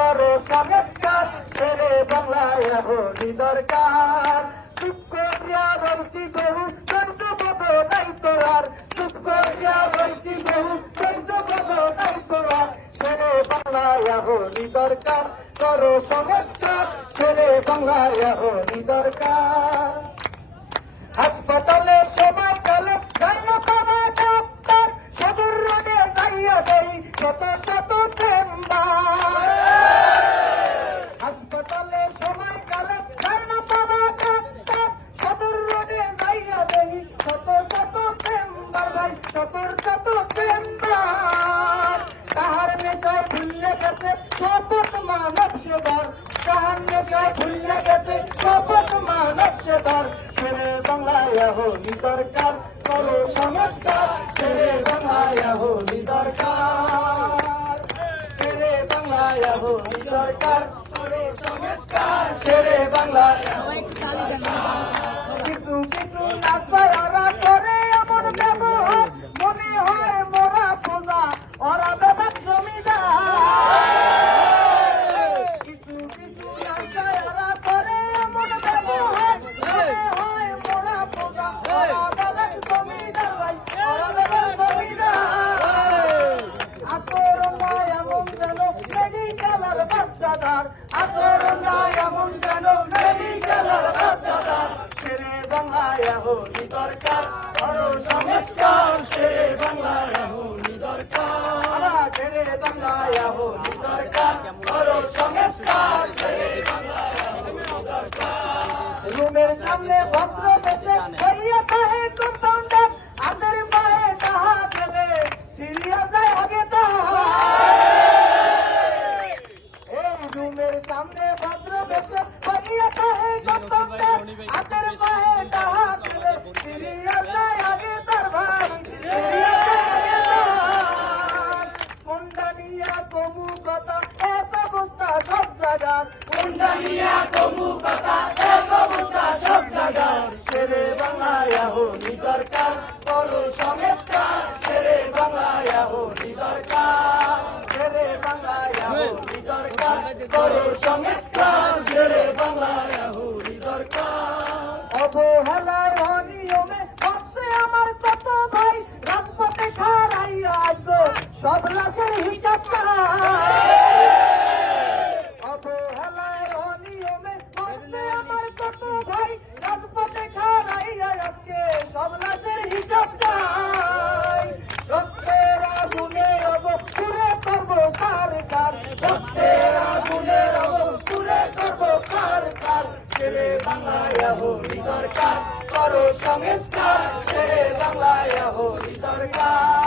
করো সংস্কার ছেড়ে বাংলায় এখনই দরকার। দুঃখ দিয়া রয়েছি বহু ধৈর্য পাব নাই তোর, দুঃখ দিয়া রয়েছি বহু ধৈর্য পাব নাই তোর, ছেড়ে বাংলায় এখনই দরকার। করো সংস্কার ছেড়ে বাংলায় এখনই দরকার। হাসপাতালে সময় গেলে ডাক্তার, সদর রোডে যাইয়া দেই শত শত চেম্বার। হাসপাতালে সময় গেলে ডাক্তার, সদর রোডে যাইয়া দেই শত শত চেম্বার। ভাই শত শত চেম্বার। তাহার নেশায় ভুলে গেছে শপথ মানব সেবার, তাহার নেশায় ভুলে গেছে শপথ মানব সেবার। ছেড়ে বাংলায় এখনই দরকার করো সংস্কার ছেড়ে বাংলায় এখনই দরকার। ছেড়ে বাংলায় এখনই দরকার করো সংস্কার ছেড়ে বাংলায় এখনই দরকার। কিছু কিছু নাসারা করে এমন ব্যবহার, মনে হয় মোরা সোজা ওরা বেদাত জমিদার। কিছু কিছু নাসারা করে এমন ব্যবহার, মনে হয় মোরা সোজা ওরা বেদাত জমিদার। ভাই ওরা বেদাত জমিদার। আচরণ নাই এমন যেন মেডিকেলের বাচ্চাদার, আচরণ নাই এমন যেন মেডিকেলের বাচ্চাদার। ছেড়ে বাংলায় এখনই দরকার করো সংস্কার ছেড়ে বাংলায় এখনই দরকার। ছেড়ে বাংলায় এখনই দরকার করো সংস্কার ছেড়ে বাংলায় এখনই দরকার। রুমের সামনে ভদ্র বেশে হইয়া তাহে কম্পাউন্ডার, আদের পায়ে টাহা গেলে সিরিয়া যায় আগে এই রুমের সামনে ভদ্র বেশে হইয়া তাহে কম্পাউন্ডার, আদের পায়ে টাহা গেলে সিরিয়া যায় আগে তার। ভাই সিরিয়া যায় আগে তার। কোনটা নিয়া কমু কথা এত অবস্থা সব জায়গার, কোনটা নিয়া কমু কথা এত অবস্থা সব জায়গার। ছেড়ে বাংলায় এখনই দরকার করো সংস্কার ছেড়ে বাংলায় এখনই দরকার। ছেড়ে বাংলায় এখনই দরকার করো সংস্কার ছেড়ে বাংলায় এখনই দরকার। অবহেলায় অনিয়মে হচ্ছে আমার কত ভাই, রাজপথে সারাইয়া আসবো সব লাশের হিসাব চাই। অবহেলায় অনিয়মে হচ্ছে আমার কত ভাই, রাজপথে সারাইয়া আজকে সব লাশের হিসাব চাই। রক্তের আগুনে রব পুরে করবো সরকার, রক্তের আগুনে রব পুরে করবো সরকার। ছেড়ে বাংলায় এখনই দরকার করো সংস্কার ছেড়ে বাংলায় এখনই দরকার।